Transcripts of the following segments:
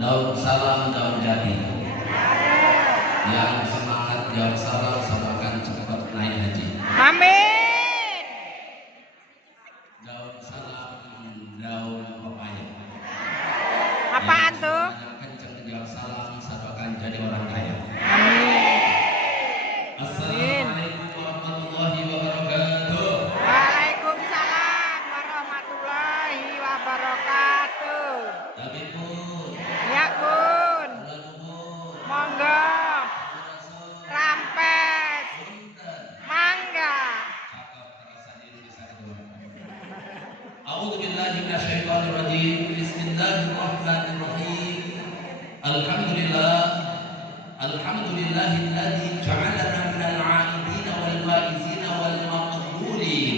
Daun salam, daun jati. Yang semangat jawab salam, semoga cepat naik haji. Amin. Daun salam, daun pepaya. Apaan tuh? Kenceng jawab salam, semoga jadi orang kaya. Amin. Assalamualaikum warahmatullahi wabarakatuh. Waalaikumsalam warahmatullahi wabarakatuh. Tapi pun, Ya Bun, monggo, rampes, mangga. A'udzu billahi minasyaitonir rajim. Bismillahirrahmanirrahim. Alhamdulillahilladzi ja'alana minal 'abidin wal faizin wal maqbulin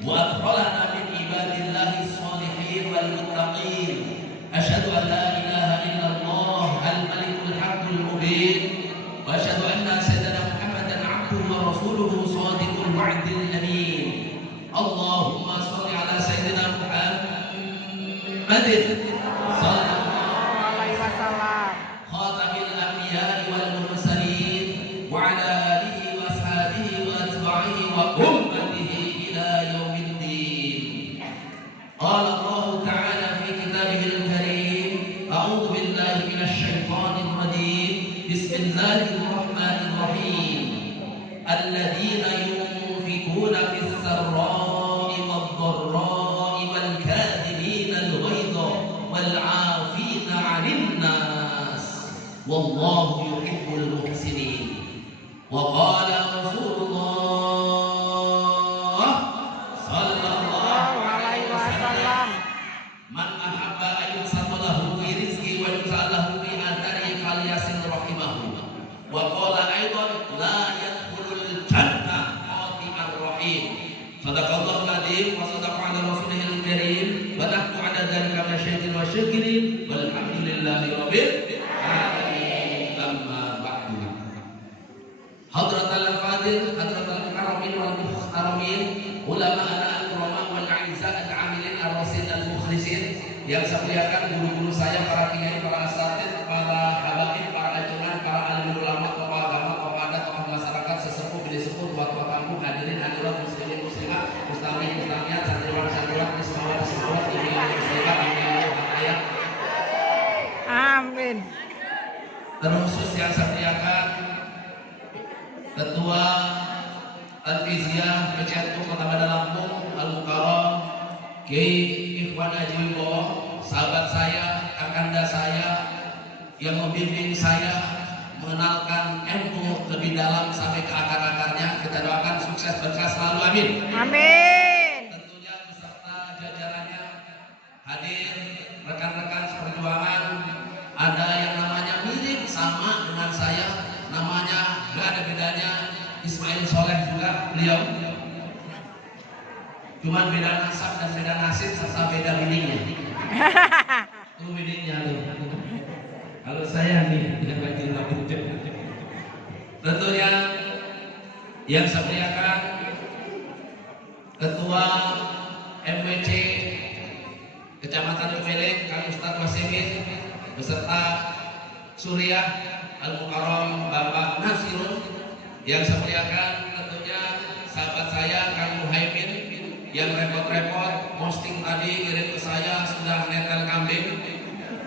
wa adkhalana min ibadillahis shalihin wal muttaqin. Asyhadu an la ilaha illallah al-malikul haqqul mubin wa asyhadu anna sayyidina Muhammadan 'abduhu wa rasuluhu shadiqul wa'dil amin. Allahumma shalli ala sayyidina Muhammadin sallallahu alaihi wasallam. Khatamil anbiya'i wal mursalin wa ala alihi wa ashabihi wa atba'ihi wa ummatihi ila yaumiddin. Qala Allah ta'ala fi kitabihil karim, a'udzu billahi minasy syaithanir rajim. Bismillahirrahmanirrahim. Alladzina yunfikuna fis sarra'i wad dharra'i wal kadhibina al-ghaidha wal 'afina 'anil nas. Wallahu yuhibbul muhsinin. Wa qala Rasulullah sallallahu Alaihi wasallam. man ahabba an yusalahu fi rizqi wa yusalahu fi athari falyasil rahimahu. Wa qala aidan la yadkhulul jannah qati'ar rahim. Sadaqallahu adzim wa sadaqa ala rasulihil karim wa nahnu ala dzalika masyaikin wa syakirin walhamdulillahi rabbil alamin. Amma ba'du. Hadratal fadil, hadratal karamin wal muhtaramin, ulama al-ulama wal a'izzah al-amilin ar-rasid al-mukhlisin, yang saya muliakan guru-guru saya, para kiai, para asatidz, para habaib, para ajunan, para alim ulama, tokoh agama, tokoh adat, tokoh masyarakat, sesepuh, bini sepuh, tua-tua kampung, hadirin hadirat, muslimin muslimat, muslimin muslimat, santriwan santriwat, ismawat ismawat, ibu-ibu muslimat, ibu-ibu ayat. Amin. Terkhusus yang saya muliakan Ketua Al-Fiziyah Pecantu Kota Bandar Lampung Al-Mukarram Kiai Ikhwan Haji Wibowo, sahabat saya, kakanda saya yang membimbing saya mengenalkan NU lebih dalam sampai ke akar-akarnya. Kita doakan sukses berkah selalu, amin. Amin. Tentunya beserta jajarannya hadir rekan-rekan seperjuangan. Ada yang namanya mirip sama dengan saya, namanya gak ada bedanya, Ismail Soleh juga beliau, cuman beda nasab dan beda nasib serta beda bininya. Tuh bininya tuh. Kalau saya nih tidak banjir lagi. Tentunya yang saya muliakan Ketua MWC Kecamatan Pemilik Kang Ustadz Wasimin beserta Suriah Al-Mukarram Bapak Nasirun, yang saya muliakan tentunya sahabat saya Kang Muhaimin yang repot-repot posting tadi kirim ke saya sudah netel kambing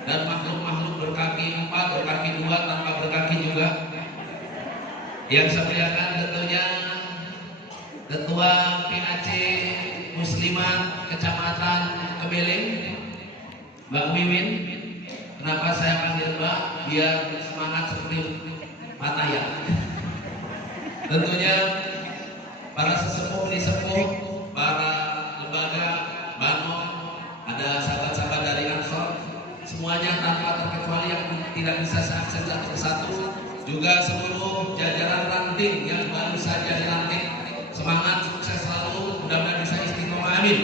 dan makhluk-makhluk berkaki 4, berkaki 2, tanpa berkaki juga. Yang saya muliakan tentunya Ketua PAC Muslimat Kecamatan Kebeling Mbak Wiwin. Kenapa saya panggil Mbak? Biar semangat seperti Mataya. Tentunya para sesepuh, disepuh, para lembaga, Bano, ada sahabat-sahabat dari Ansor, semuanya tanpa terkecuali yang tidak bisa saya akses satu persatu, juga seluruh jajaran ranting yang baru saja dilantik. Semangat, sukses selalu, mudah-mudahan bisa istiqomah, amin.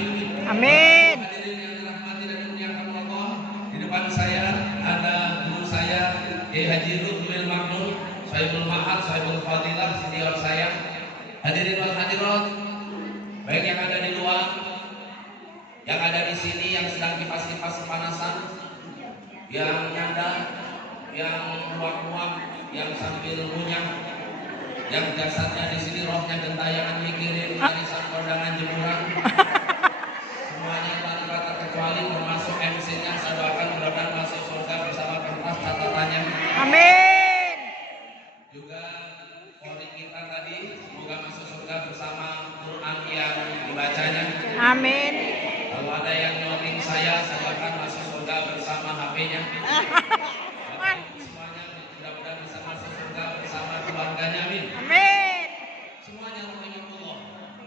Amin. Hadirin yang dirahmati dan dimuliakan Allah, di depan saya ada guru saya Kiai Haji Rudul Maknun, Saibul Ma'ad, Saibul Fadilah, senior saya. Hadirin wal hadirat, baik yang ada di luar, yang ada di sini, yang sedang kipas-kipas kepanasan, yang nyandar, yang muak-muak, yang sambil ngunyah, yang jasadnya di sini rohnya gentayangan mikirin arisan kondangan jemuran. Semuanya tanpa kata kecuali termasuk MC-nya saya doakan mudah-mudahan masuk surga bersama kertas catatannya. Amin. Juga voting kita tadi semoga masuk surga bersama Quran yang dibacanya. Amin. Kalau ada yang nyolong saya doakan masuk surga bersama HP-nya. Semuanya mudah-mudahan bisa masuk surga bersama keluarganya. Amin. Amin. Semuanya rahimahullah.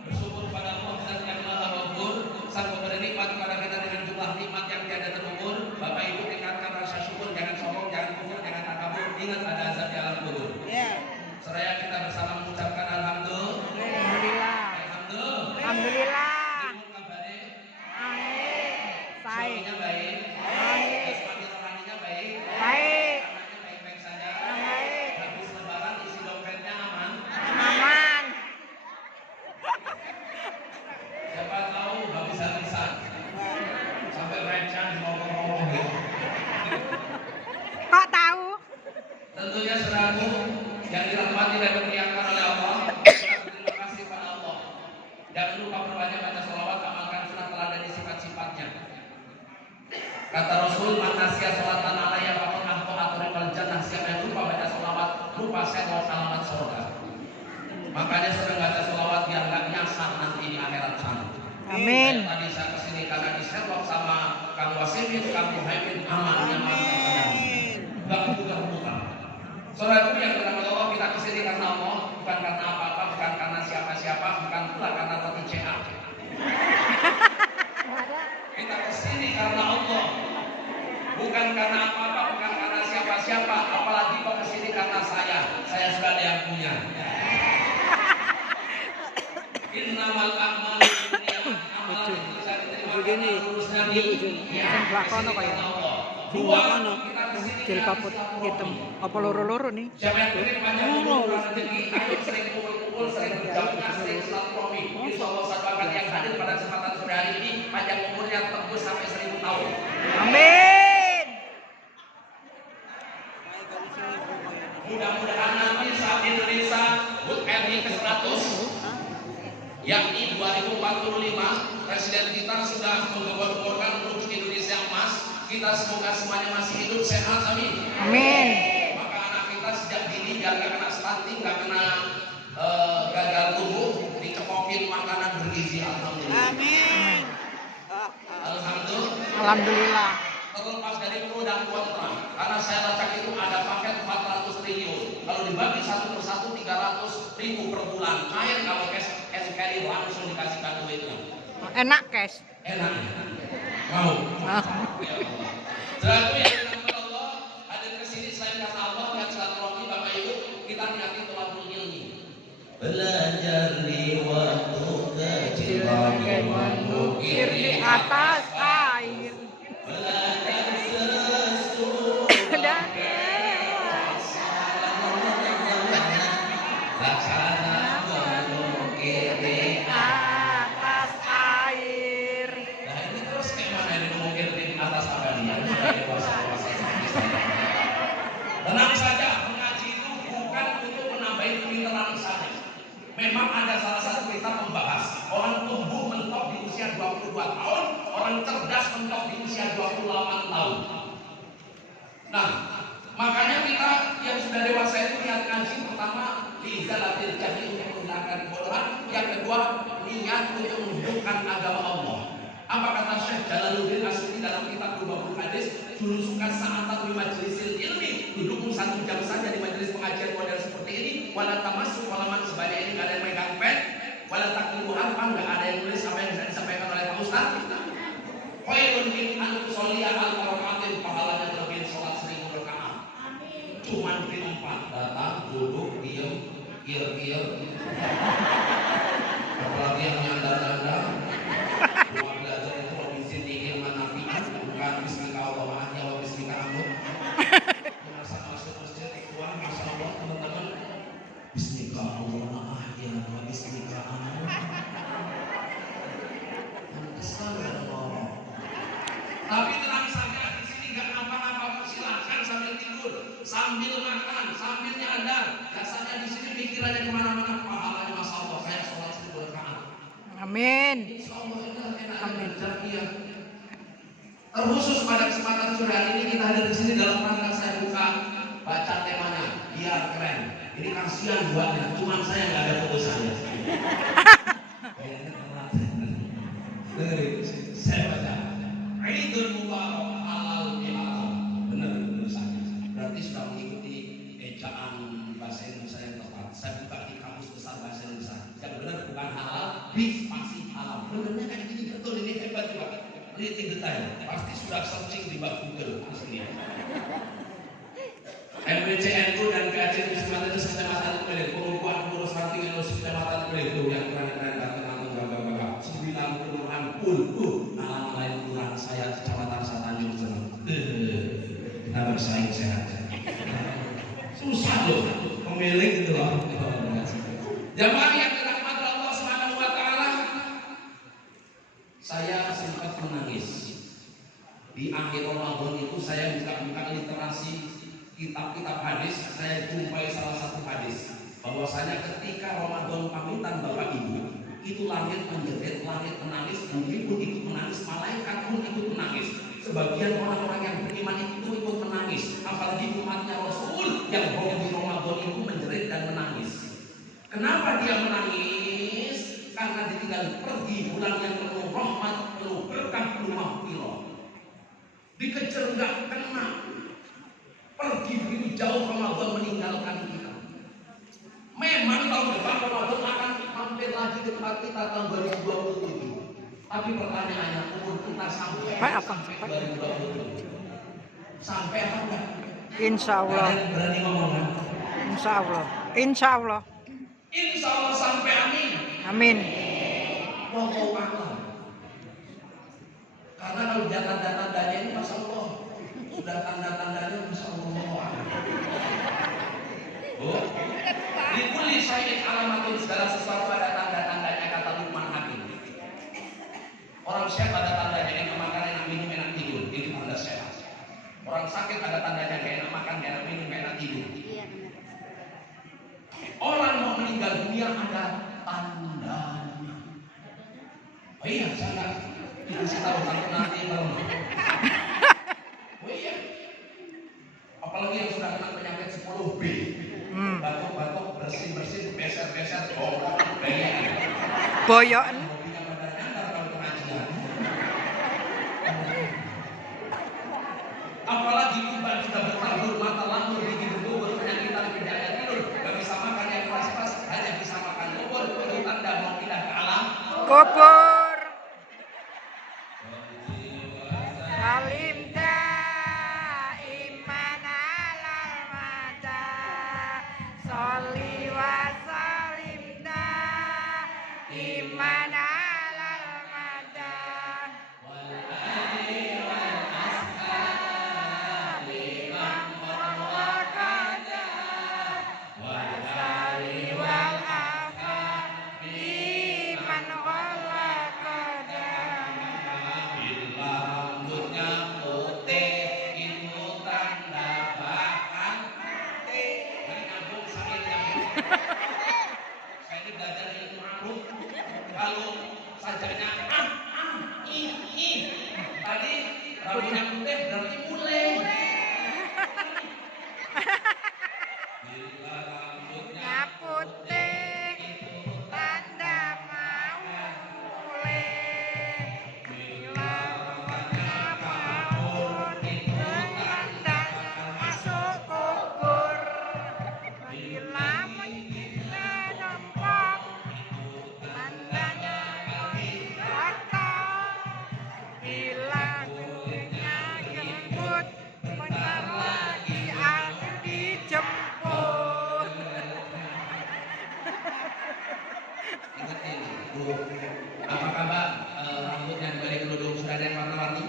Bersyukur pada Allah dan yang Maha Ghafur, Sang Pemberi nikmat kepada kita dengan jumlah nikmat yang tiada terukur. Bapak Ibu tingkatkan rasa syukur, jangan sombong, jangan kufur, jangan takabur. Ingat ada azab di alam kubur. Seraya kita bersama mengucapkan Alhamdulillah. Alhamdulillah. Alhamdulillah. Gimana kabarnya? Amin. Baik. Suaminya baik. Baik. Jasmani rohaninya baik. Baik. Anaknya baik-baik saja. Baik. Habis lebaran isi dompetnya aman. Aman. Siapa tahu habis-habisan. Sampai rencan ngomong-ngomong gitu. Kok tahu? Tentunya saudaraku yang dirahmati dan dimuliakan oleh Allah, kita berterima kasih pada Allah. Jangan lupa perbanyak baca sholawat, amalkan sunnah teladan di sifat-sifatnya. Kata Rasul, man nasiya sholatan alaiya faqad ahta atorikal jannah. Siapa yang lupa baca sholawat, lupa syarat alamat surga. Makanya sering baca sholawat biar gak nyasar nanti di akhirat sana. Amin. Tadi saya kesini karena diserok sama Kang Wasimin, Kang Muhaimin, aman, nyaman, tenang. Gak putar-putar. Saudaraku yang berkata Allah, kita kesini karena Allah, bukan karena apa-apa, bukan karena siapa-siapa, bukan pula karena roti CA. Kita kesini karena Allah, bukan karena apa-apa, bukan karena siapa-siapa, apalagi kok kesini karena saya sudah ada yang punya. Innamal a'malu binniyat, amalan itu saya diterima karena lurusnya Jilbab hitam apa loro-loro nih? Siapa yang pilih panjang umur, murah rezeki, ayo sering kumpul-kumpul, sering berjauhnya, sering silaturahmi. Insya Allah satu akan yang hadir pada kesempatan sore hari ini panjang umurnya tembus sampai 1000 tahun. Amin. Mudah-mudahan nanti saat Indonesia HUT RI ke-100 yakni 2045 Presiden kita sudah menggembar-gemborkan menuju Indonesia emas. Kita semoga semuanya masih hidup sehat, amin. Amin. Maka anak kita sejak dini biar gak kena stunting, gak kena gagal tubuh, dicekokin makanan bergizi, alhamdulillah. Amin. Alhamdulillah. Alhamdulillah. Terlepas dari pro dan kontra, karena saya lacak itu ada paket 400 triliun. Kalau dibagi satu persatu 300 ribu per bulan. Cair kalau cash carry langsung dikasihkan duitnya. Enak, Kes. Enak. Mau. Saudaraku yang dirahmati Allah, hadir ke sini selain karena Allah yang silaturahmi Bapak Ibu, kita niati tolabul ilmi. Belajar di waktu kecil Mengukir di atas air. belajar sesuatu Dan laksana mengukir di atas air. Nah ini terus kayak mana ini mengukir di atas apa dia? Dewasa-dewasa seperti saya. Tenang saja, mengaji itu bukan untuk menambah pinteran saja. Memang ada salah satu kita membahas orang tumbuh mentok di usia 22 tahun, orang cerdas mentok di usia 28 tahun. Nah, makanya kita yang sudah dewasa itu niat ngaji pertama lidzalatil jahli untuk menghilangkan kebodohan, yang kedua niat untuk menghidupkan agama Allah. Apa kata Syekh Jalaluddin Asy'ari dalam kitab Rubahul Hadis, julusukan sa'atan di majlisil ilmi, dudukmu 1 jam saja di majelis pengajian model seperti ini, wala tamassu halaman sebanyak ini, gak ada yang megang pen, wala taklimu harfan, gak ada yang nulis apa yang bisa disampaikan oleh Pak Ustaz. Khairun min an tusolliya al-raka'atin, pahalanya terlebih sholat 1000 rakaat. Cuman di tempat datang, duduk, diem, kir-kir. Apalagi yang nyandar-nyandar. Doa belajar itu wabizin dikir manafi'an, bukan bismika Allah ya wa bismika amut. Masa masuk masjid ikhwan, Masya Allah teman-teman, bismika Allah ya wa bismika amut. Tapi tenang saja, di sini gak ngapa-ngapa sambil makan, sambil nyadar. Rasanya di sini pikirannya kemana-mana, pahalanya Masya Allah, saya sholat 1000 rakaat. Amin. Insya Allah enak ya. Terkhusus pada kesempatan sore hari ini kita hadir di sini dalam rangka saya buka baca temanya biar keren. Ini kasihan buatnya, cuman saya nggak ada foto saya. Dengerin, saya baca. Idul Mubarak halal bihalal. Benar saja. Berarti sudah mengikuti ejaan bahasa Indonesia yang tepat. Saya buka di kamus besar bahasa Indonesia. Yang benar bukan halal, bis pasti halal. Benernya kayak gini betul, ini hebat juga. Ini detail. Pasti sudah searching di bab Google aslinya. MBCNU dan PAC Muslimat itu Kecamatan Kulit, pengukuhan pengurus ranting Indonesia Kecamatan Kulit itu yang keren-keren datang bangga-bangga 9 kelurahan full nama lain kelurahan saya Kecamatan Tanjung Seneng. Kita bersaing sehat. Susah loh pemilik itu loh. Jamaah yang dirahmati Allah Subhanahu wa taala, saya sempat menangis. Di akhir Ramadan itu saya buka-buka literasi kitab-kitab hadis, saya jumpai salah satu hadis bahwasanya ketika Ramadan pamitan Bapak Ibu itu langit menjerit, langit menangis, bumi pun ikut menangis, malaikat pun ikut menangis. Sebagian orang-orang yang beriman itu ikut menangis, apalagi umatnya Rasul yang di Ramadan itu menjerit dan menangis. Kenapa dia menangis? Karena ditinggal pergi bulan yang penuh rahmat, penuh berkah, penuh mahfirah. Dikejar nggak kena. Pergi begitu jauh Ramadan meninggalkan kita. Memang tahun depan Ramadan akan mampir lagi ke tempat kita tahun 2027. Tapi pertanyaannya, umur kita sampai 2027. Sampai apa enggak? Insya Allah. Kalian berani ngomong kan? Insya Allah. Insya Allah. Insya Allah sampai amin. Amin. Wallahu a'lam. Karena kalau data-datanya ini Masya Allah sudah tanda-tandanya Masya Allah. Oh, di kulli syai'in alamatun, segala sesuatu ada tanda-tandanya, kata Luqman Hakim. Orang sehat ada tandanya, enak makan, enak minum, enak tidur, itu tanda sehat. Orang sakit ada tandanya, gak enak makan, gak enak minum, gak enak tidur. Orang mau meninggal dunia ada tandanya. Oh iya, saya nggak dikasih tahu nanti baru. Oh iya. Apalagi yang sudah kena penyakit 10B, batuk-batuk, bersih-bersih, beser-beser, Boyokan. hobinya pada nyandar kalau pengajian. Apalagi uban sudah bertabur, mata lamur, gigi bergugur, penyakitan, penjaga tidur, gak bisa makan yang pas-pas, hanya bisa makan bubur, itu tanda mau pindah ke alam Kubur. Salim iman alal mada. Sholli wa salim iman alal mada. Saya ini belajar ilmu aruf. Kalau sajaknya tadi rambutnya putih berarti mulai. Bila rambutnya Putih tanda mau mulai. Bila rambutnya maut tanda masuk kubur. Bila mengira nampak tandanya kotor. Bila kulitnya jemput bentar lagi aku dijemput. ingat ini, Bu. Apa kabar rambut yang balik kerudung sudah ada yang warna-warni?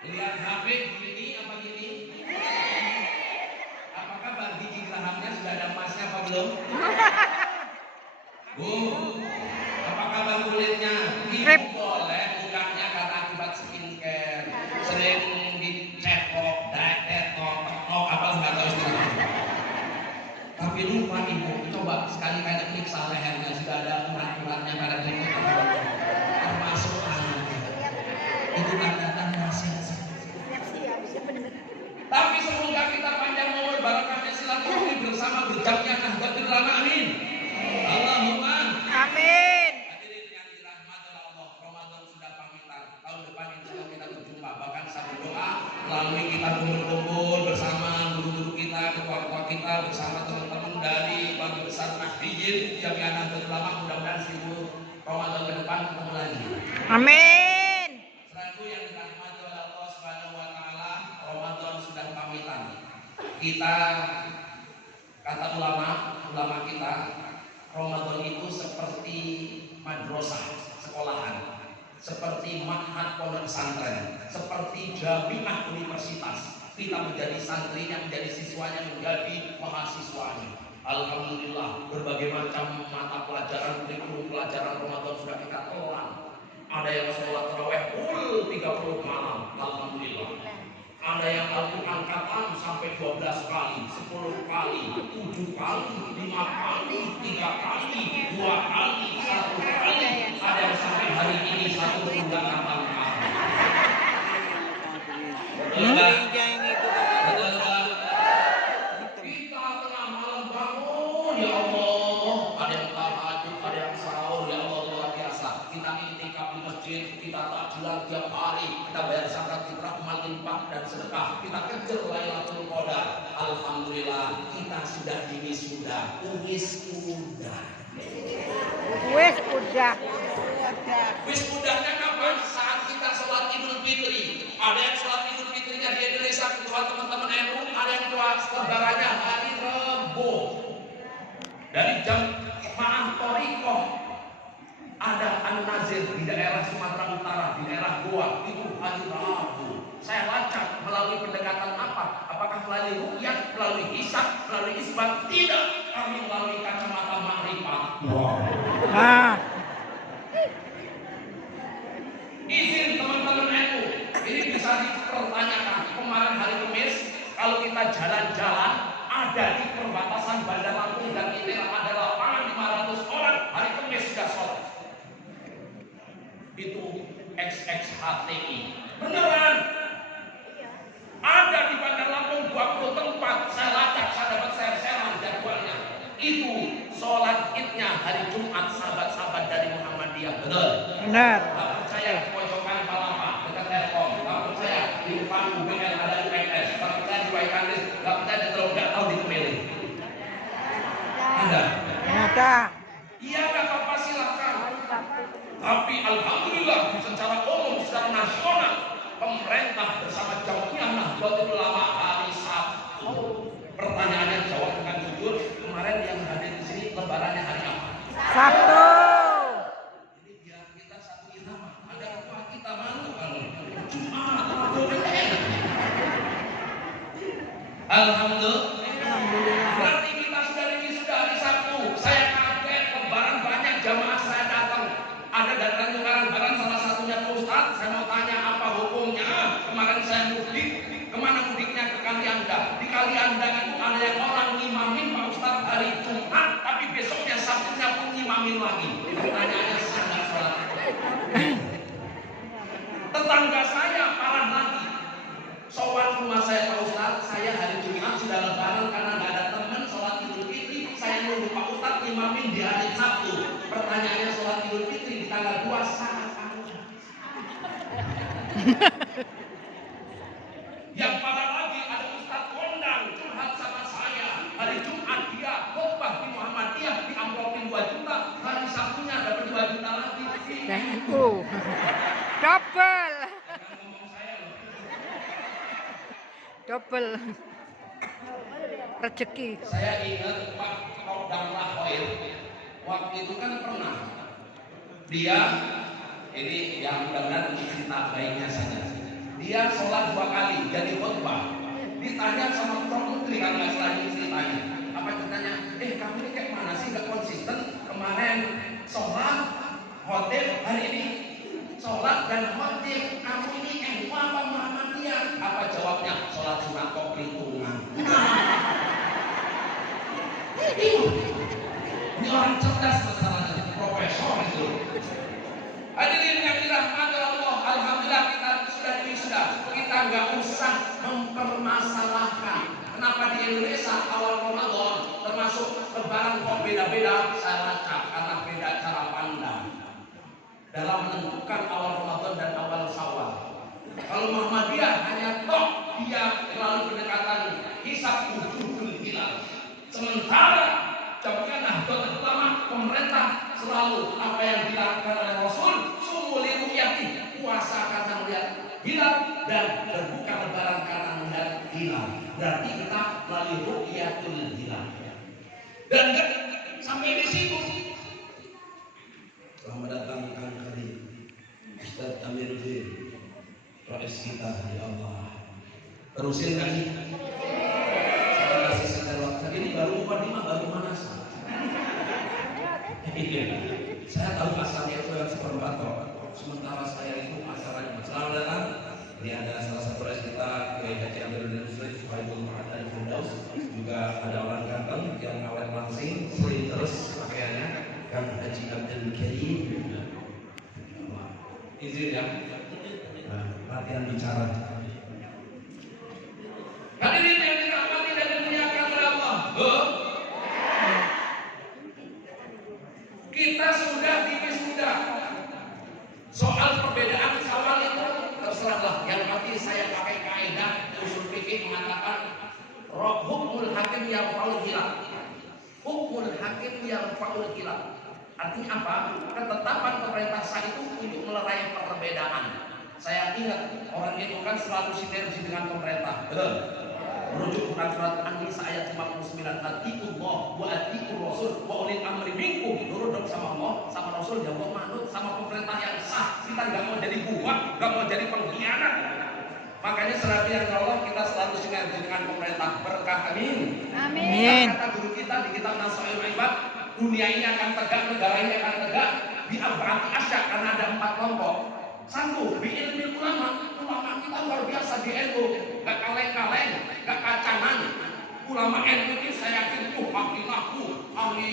Lihat HP gini apa gini? Apa kabar gigi gerahangnya sudah ada emasnya apa belum? Bu, apa kabar kulitnya? Ibu Krip. boleh bukannya karena akibat skincare sering di kita kumpul-kumpul bersama guru-guru kita, ketua-ketua kita, bersama teman-teman dari Bangsa Besar Nahdiyin yang Nahdlatul Ulama. Mudah-mudahan 1000 Ramadan ke depan ketemu lagi. Amin. Saudaraku yang dirahmati oleh Allah Subhanahu wa taala, Ramadan sudah pamitan. Kita kata ulama kita, Ramadan itu seperti madrasah, sekolahan, seperti ma'had pondok pesantren, seperti jamiah universitas. Kita menjadi santrinya, menjadi siswanya, menjadi mahasiswanya. Alhamdulillah, berbagai macam mata pelajaran, kurikulum pelajaran Ramadan sudah kita kelola. Ada yang sholat tarawih full 30 malam, alhamdulillah. Ada yang Al-Quran khatam sampai 12 kali, 10 kali, 7 kali, 5 kali, 3 kali, 2 kali, 1 kali. Ada yang sampai hari ini 1 bulan khatam. Kita tengah malam bangun, ya Allah. Ada yang tahajud, ada yang sahur, ya Allah, luar biasa. Kita i'tikaf di masjid, kita takjilan tiap hari, kita bayar zakat fitrah, amal infak dan sedekah. Kita kejar Lailatul Qadar. Alhamdulillah, kita sudah wisuda. Wisudanya kapan? Saat kita sholat Idul Fitri. Ada yang sholat Idul Fitrinya di Indonesia, kedua teman-teman NU, ada yang lebarannya hari Rabu. Dari jamaah Thariqah ada An-Nazir di daerah Sumatera Utara, di daerah Goa, itu hari Rabu. Saya lacak melalui pendekatan apa? Apakah melalui ruqyah, melalui hisab, melalui isbat? Tidak, kami melalui kacamata makrifat. Nah, Izin teman-teman NU, ini bisa dipertanyakan. Kemarin hari Kamis, kalau kita jalan-jalan, ada di perbatasan Bandar Lampung dan Itera ada lapangan 500 orang. Hari Kamis sudah sholat. Itu XXHTI. Beneran. Ada di Bandar Lampung 20 tempat. Saya lacak, saya dapat share-sharean jadwalnya. Itu sholat idnya hari Jumat sahabat-sahabat dari Muhammadiyah. benar. Gak percaya di pojokan Palapa dekat Telkom. Gak percaya di depan UBL ada UMS. Gak percaya di Waikanis. Gak percaya di Teluk. Gak tahu di Kemeli. Ada. Ada. Iya gak apa-apa, silakan. Tapi alhamdulillah secara umum, secara nasional, pemerintah bersama Jamiah Nahdlatul Ulama hari Sabtu. Pertanyaannya jawab dengan jujur. Kemarin yang hadir di sini lebarannya hari apa? Sabtu. Jadi biar kita satu irama. Ada apa kita malu kalau Jumat. Alhamdulillah. Berarti kita sudah hari Sabtu. Saya kaget, lebaran banyak jamaah saya datang. Ada dari Tanjung Karang salah satunya Pak Ustadz. Saya mau tanya apa hukumnya. Kemarin saya mudik. Kemana mudiknya? Ke Kalianda. Di Kalianda itu ada yang orang ngimamin Pak Ustadz hari Jumat, tapi besoknya Sabtunya pun ngimamin lagi. Pertanyaannya sangat salah. Tetangga saya parah lagi. Sowan rumah saya Pak Ustadz, saya hari Jumat sudah lebaran karena nggak ada teman sholat Idul Fitri. Saya nunggu Pak Ustadz ngimamin di hari Sabtu. Pertanyaannya sholat Idul Fitri di tanggal 2 saat apa? Yang parah lagi ada Ustadz kondang curhat sama saya. Hari Jumat dia khotbah di Muhammadiyah di amplopin 2 juta. Hari Sabtunya dapat 2 juta lagi. Double. Double. Rezeki. Saya ingat Pak Kodam Lahoir. Waktu itu kan pernah dia, ini yang mudah-mudahan cerita baiknya saja. Dia sholat 2 kali jadi khotbah. Ditanya sama Prof Menteri kan nggak selanjutnya ceritanya. Apa ceritanya? Kamu ini kayak mana sih nggak konsisten? Kemarin sholat khotib, hari ini sholat dan khotib. Kamu ini apa Muhammadiyah? Apa jawabnya? Sholat sunat kok perhitungan. Ini orang cerdas masalahnya, profesor itu. Hadirin yang dirahmati Allah, alhamdulillah kita sudah wisuda. Kita nggak usah mempermasalahkan kenapa di Indonesia awal Ramadan termasuk lebaran kok beda-beda. Saya lacak karena beda cara pandang dalam menentukan awal Ramadan dan awal Syawal. Kalau Muhammadiyah hanya tok dia melalui pendekatan hisab wujudul hilal. Sementara jamaah Nahdlatul Ulama pemerintah selalu apa yang dilakukan oleh Rasul sumuli ru'yati, puasa karena melihat hilal dan berbuka lebaran karena melihat hilal. Berarti kita melalui ru'yatul hilal. Dan sampai di situ. Selamat datang Kang Karim, Ustaz Amiruddin, Rais kita ya Allah. Terusin kan nih? Saya kasih sekitar waktu. Ini baru mukadimah, baru manas. Saya tahu asalnya itu yang seperempat kok. Sementara saya itu asalnya. Selamat datang. Ini ada salah satu rais kita, Kiai Haji Amiruddin Suhaibul Ma'adan Firdaus. Juga ada orang ganteng yang awet langsing, sering terus pakaiannya, Kang Haji Abdul Karim. Izin ya. Nah, latihan bicara. Hadirin yang dirahmati dan dimuliakan oleh Allah. Kita sudah wisuda. Soal perbedaan awal itu terserahlah. Yang pasti saya pakai kaidah usul fikih mengatakan hukmul hakim yang faul hilal. Hukmul hakim yang faul hilal. Artinya apa? Ketetapan pemerintah sah itu untuk melerai perbedaan. Saya ingat orang itu kan selalu sinergi dengan pemerintah. Betul. Merujuk Quran surat An-Nisa ayat 59, atiqullah wa atiqur rasul wa ulil amri minkum. Nurut dong sama Allah, sama Rasul, ya Allah manut sama pemerintah yang sah. Kita nggak mau jadi buah, nggak mau jadi pengkhianat. Makanya selalu yang Allah kita selalu sinergi dengan pemerintah. Berkah amin. Amin. Kata guru kita di kitab Nasaihul Ibad, dunia ini akan tegak, negara ini akan tegak di arba'ati asya karena ada 4 kelompok. Satu, bi ilmi ulama kita luar biasa di ilmu, gak kaleng-kaleng, gak kacangan. Ulama ilmu ini saya yakin ahli nahwu, ahli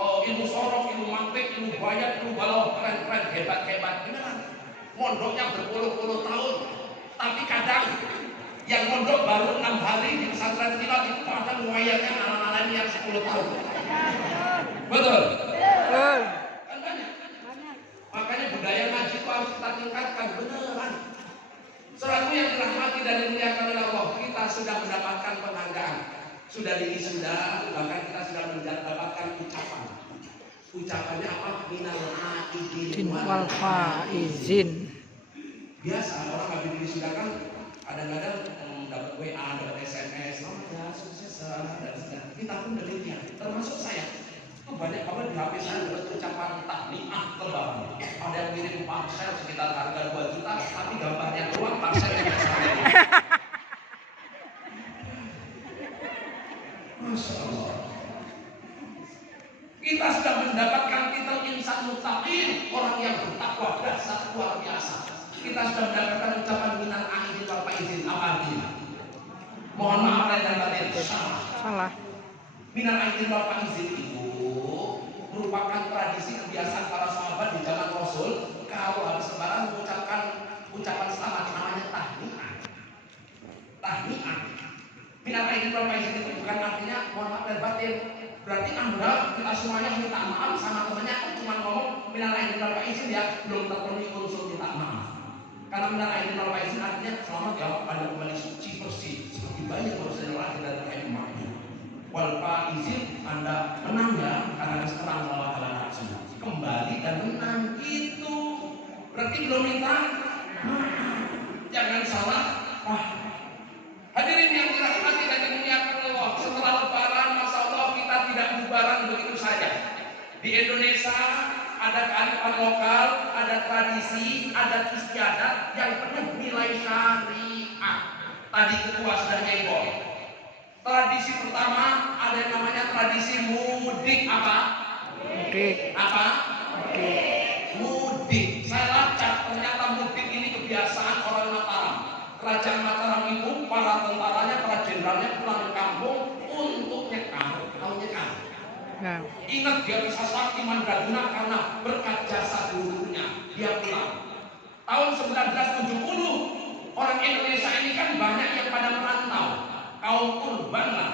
ilmu sorok, ilmu mantik, ilmu bayat, ilmu balau, keren-keren, hebat-hebat. Beneran. Mondoknya berpuluh-puluh tahun, tapi kadang yang mondok baru 6 hari di pesantren kita itu kadang wayatnya anak-anak yang 10 tahun. Betul? Betul. Kan banyak. Makanya budaya ngaji itu harus kita tingkatkan beneran. Selaku yang dirahmati dan dimuliakan oleh Allah, kita sudah mendapatkan penghargaan, sudah diwisuda, bahkan kita sudah mendapatkan ucapan. Ucapannya apa? Minal aidin wal faizin. Biasa orang habis diwisuda kan kadang-kadang dapat WA, dapat SMS, ya sukses dan segala. Kita pun demikian, termasuk saya. Itu banyak banget di HP saya dapat ucapan tahniah lebaran. Ada yang kirim parsel sekitar harga 2 juta, tapi gambarnya doang parselnya saya. Masya Allah. Kita sudah mendapatkan titel insan muttaqin, orang yang bertakwa, dasar luar biasa. Kita sudah mendapatkan ucapan minal aidin wal faizin. Apa artinya? Mohon maaf lahir dan batin. Salah. Minal aidin wal faizin itu merupakan tradisi kebiasaan para sahabat di zaman Rasul. Kalau habis lebaran mengucapkan ucapan selamat, namanya tahniah. Tahniah. Minal aidin wal faizin itu bukan artinya mohon maaf lahir batin. Berarti Anda kita semuanya minta maaf sama temannya, cuma ngomong minal aidin wal faizin ya, belum terpenuhi unsur minta maaf. Karena minal aidin wal faizin artinya selamat ya, Anda kembali suci bersih seperti bayi berusia lahir dari rahim emaknya. Wal faizin Anda menang ya, karena terang melawan hawa nafsu. Kembali dan menang itu berarti belum minta maaf. Jangan salah. Hadirin yang dirahmati dan dimuliakan Allah, setelah lebaran masya Allah kita tidak bubaran begitu saja. Di Indonesia ada kearifan lokal, ada tradisi, adat istiadat yang penuh nilai syariah. Tadi ketua sudah nyenggol. Tradisi pertama ada yang namanya tradisi mudik. Apa? Mudik. Apa? Mudik. Mudik. Saya lacak, ternyata mudik ini kebiasaan orang Mataram. Kerajaan Mataram itu para tentaranya, para jenderalnya pulang kampung untuk nyekar. Tahu nyekar? Nah. Ingat dia bisa sakti mandraguna karena berkat jasa gurunya dia pulang. Tahun 1970 orang Indonesia ini kan banyak yang pada merantau, kaum urban lah,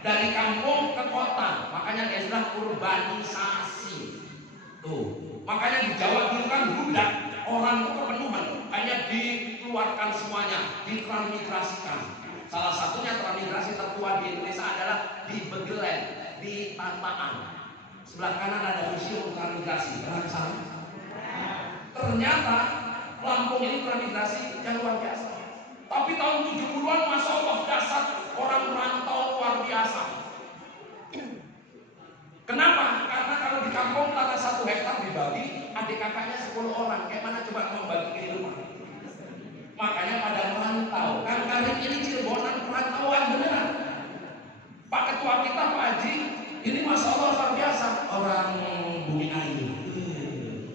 dari kampung ke kota, makanya dia sudah urbanisasi. Tuh, makanya di Jawa dulu kan budak, orang itu kepenuhan, hanya dikeluarkan semuanya, ditransmigrasikan. Salah satunya transmigrasi tertua di Indonesia adalah di Begelen, di Tanpaan. Sebelah kanan ada museum transmigrasi. Pernah ke sana? Ternyata Lampung ini transmigrasi yang luar biasa. Tapi tahun 70-an, Masya Allah, dasar orang merantau luar biasa. Kenapa? Karena kalau di kampung tanah 1 hektar dibagi, adik kakaknya 10 orang. Kayak mana coba membagi kehidupan? Makanya pada merantau. Kang Karim ini Cirebonan perantauan beneran. Pak Ketua kita Pak Haji, ini Masya Allah luar biasa. Orang Bumi Ayu.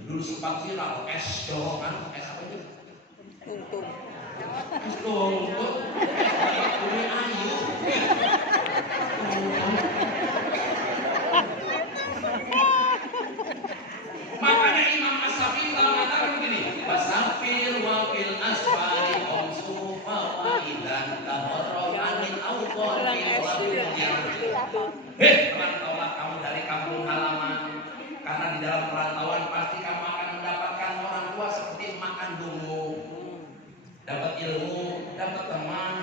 Dulu sempat viral es jorokan, es apa itu? Tungtung. Es tungtung. Bumi Ayu. Makanya Imam As-Syafi'i kalau mengatakan begini, wasafir wa fil asfari qamsu fawaidan taharra min awqatil wabiyah. Perantaulah kamu dari kampung halaman, karena di dalam perantauan pasti kamu akan mendapatkan orang tua seperti emak kandungmu. Dapat ilmu, dapat teman,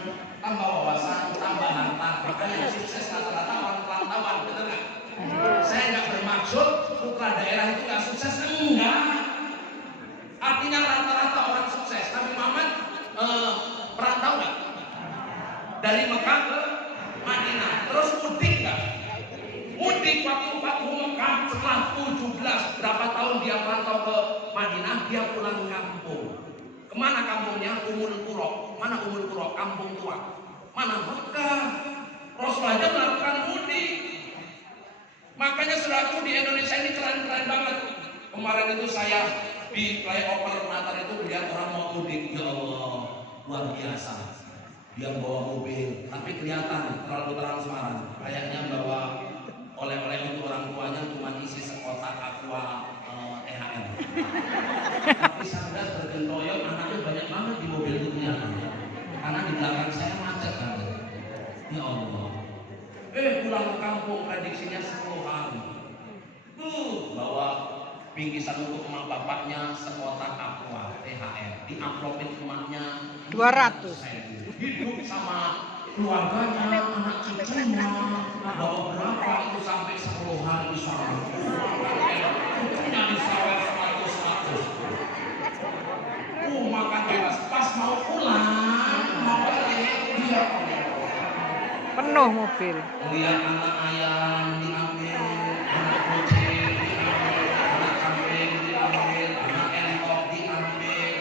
tambah wawasan, tambah harta. Makanya sukses rata-rata orang perantauan, betul nggak? Saya nggak bermaksud putra daerah itu nggak sukses, enggak. Artinya rata-rata orang sukses. Nabi Muhammad perantau nggak? Dari Mekah ke Madinah, terus mudik nggak? Mudik waktu Fathu Mekah setelah 17 berapa tahun dia merantau ke Madinah, dia pulang kampung. Kemana kampungnya? Umul Qura. Mana Umul Qura? Kampung tua. Mana Mekah? Rasulullah aja melakukan mudik. Makanya saudaraku di Indonesia ini keren-keren banget. Kemarin itu saya di flyover Natal itu lihat orang mau mudik. Ya Allah, luar biasa. Dia bawa mobil, tapi kelihatan terlalu transparan. Kayaknya bawa oleh-oleh untuk orang tuanya cuma isi sekotak aqua THR. Tapi sadar bergentoyok, anaknya banyak banget di mobil itu kelihatan. Karena di belakang saya macet kan. Ya Allah. Pulang ke kampung prediksinya 10 hari. Bawa bingkisan untuk emak bapaknya sekotak aqua THR, di amplopin emaknya 200. Hidup sama keluarganya, anak cucunya, bawa berapa itu sampai 10 hari di sana. Cucunya disawat 100. Makan bebas. Pas mau pulang, mau balik, dia Penuh mobil. lihat anak ayam diambil, anak kucing diambil, anak kambing diambil, anak entok diambil,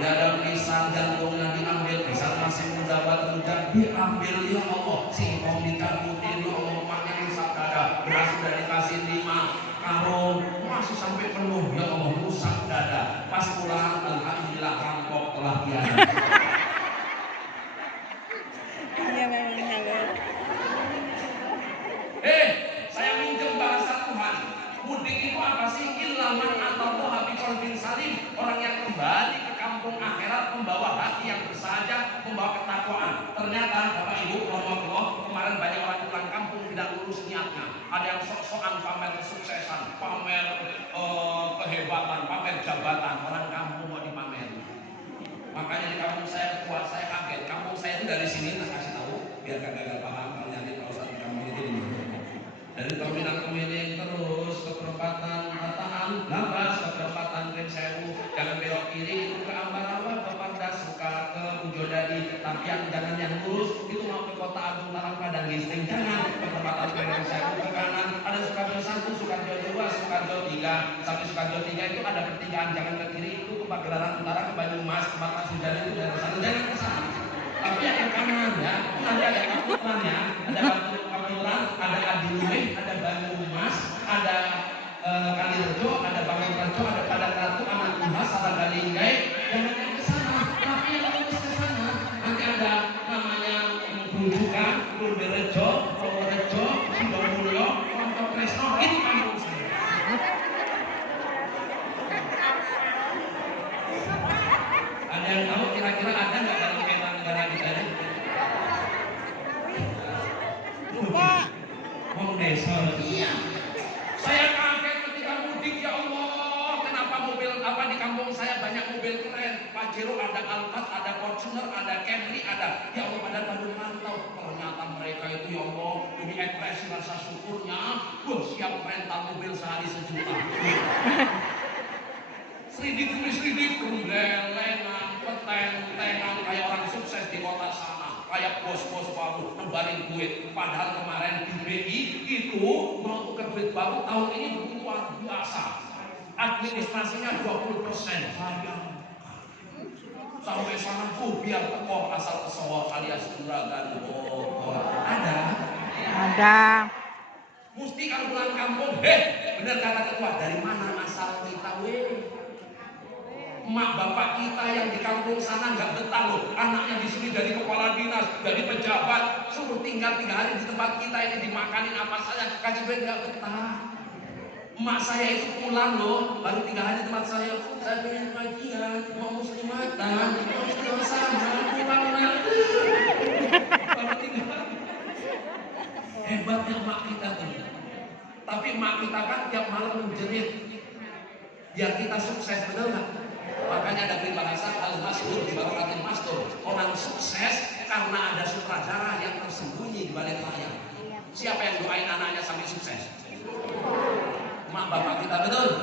nggak ada pisang jantungnya diambil, pisang masih muda batu muda diambil. Ya Allah, singkong dicabutin. Ya Allah, maknya rusak dada, beras sudah dikasih 5 karung, masih sampai penuh. Ya Allah, rusak dada. Pas pulang, alhamdulillah rampok telah tiada. Saya minjem bahasa Tuhan. Mudik itu apa sih? Ilaman atau habibul bin salim, orang yang kembali ke kampung akhirat, membawa hati yang bersahaja, membawa ketakwaan. Ternyata Bapak Ibu, Allah, kemarin banyak orang pulang kampung tidak lurus niatnya. Ada yang sok-sokan pamer kesuksesan, pamer kehebatan, pamer jabatan. Orang kampung mau dipamer. Makanya di kampung saya kuat, saya kaget. Kampung saya itu dari sini, tak kasih tahu, biar kagak gagal paham. Kalau nanti kalau saat di kampung itu di mana? Dari terminal Kemiling terus ke perempatan Rataan, Labas ke perempatan Krim Sewu, jangan belok kiri itu ke Ambarawa, ke Pardas, suka ke Ujodadi. Tapi jangan yang lurus itu mau ke Kota Agung Larang Padang Gisting, jangan ke perempatan Krim Sewu. Ke kanan ada Sukarjo 1, Sukarjo 2, Sukarjo 3, sampai Sukarjo 3 itu ada pertigaan. Jangan ke kiri itu ke Pagelaran Utara, ke Banyumas, ke Mas Sujana itu dari sana, jangan ke sana. Tapi yang ke kanan ya, nanti ada Kaputan ya, ada Kaputan, ada Adiluwih, ada Banyumas, ada Kalirejo, ada Bangunrejo, ada Padang Ratu, Anak Tumas, ada Galinggai. Jangan yang ke sana, tapi yang lurus ke sana. Nanti ada namanya Gunjukan, Lumberejo, Purworejo, Sidomulyo, Wontokresno, itu kampung saya. Ada yang tahu kira-kira ada nggak dalam peta negara kita ini? Mau desa? Iya. Saya kaget ketika mudik, ya Allah, kenapa mobil apa di kampung saya banyak mobil keren. Pajero ada Alphard, ada Porsche. Fortuner, ada Camry, ada. Ya Allah, pada mantau. Ternyata mereka itu ya Allah, demi ekspresi rasa syukurnya, siap rental mobil sehari 1 juta. Selidik, gemblengan, petentengan kayak orang sukses di kota sana, kayak bos-bos baru nebarin duit. Padahal kemarin di BI itu mau tukar duit baru tahun ini luar biasa. Administrasinya 20%. Sampai sana biar tekor asal pesawat alias juragan Bogor. Ada. Mesti kalau pulang kampung, bener kata ketua, dari mana asal kita Emak bapak kita yang di kampung sana nggak betah loh. Anaknya di sini dari kepala dinas, dari pejabat, suruh tinggal 3 hari di tempat kita ini dimakanin apa saja, kasih duit nggak betah. Emak saya itu pulang loh, baru 3 hari di tempat saya pengen kajian, mau muslimatan, mau istiqomah, pulang nanti. Baru 3 hari. Hebatnya emak kita tuh. Tapi emak kita kan tiap malam menjerit, biar kita sukses, betul nggak? Makanya ada peribahasa al-masyhur di barakatil mastur. Orang sukses karena ada sutradara yang tersembunyi di balik layar. Siapa yang doain anaknya sampai sukses? Mak bapak kita, betul?